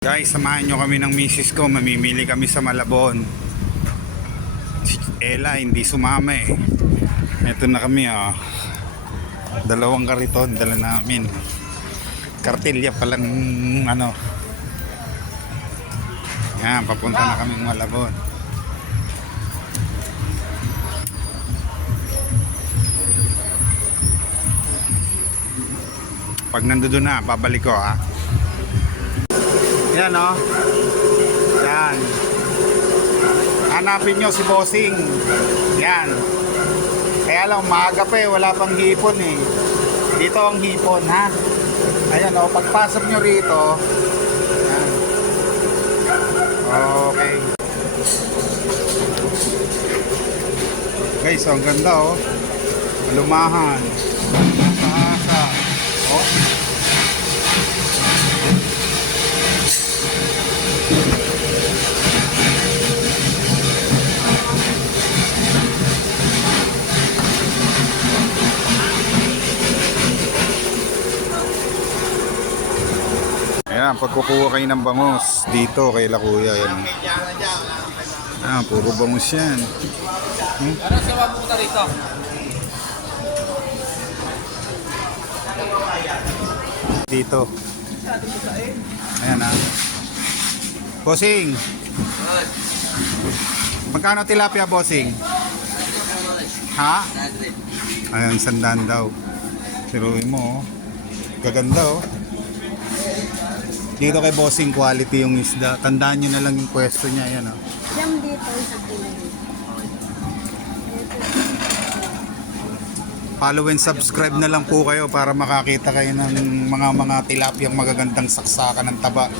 Guys, samahan nyo kami ng misis ko. Mamimili kami sa Malabon. Si Ella hindi sumama eh. Ito na kami Dalawang kariton dala namin. Kartilya palang Yan, papunta na kami ng Malabon. Pag nandoon na, babalik ko Yan Yan. Hanapin nyo si Bossing. Yan. Kaya lang maaga pa wala pang hipon Dito ang hipon Ayan pagpasok nyo rito. Yan. Okay. Guys, ang ganda Lumahan. Asa-asa. Ayan, pagkukuha kayo ng bangus dito kay La Kuya. Puro bangus yan. Ano siya pupunta rito? Dito. Ayan Bossing. Magkano tilapia, Bossing? Ayan, 100 daw. Siruin mo Gaganda Dito kay Bossing quality yung isda. Tandaan nyo na lang yung pwesto niya. Ayan Jam dito sa kilay. Follow and subscribe na lang po kayo para makakita kayo ng mga tilapiyang magagandang saksakan ng taba.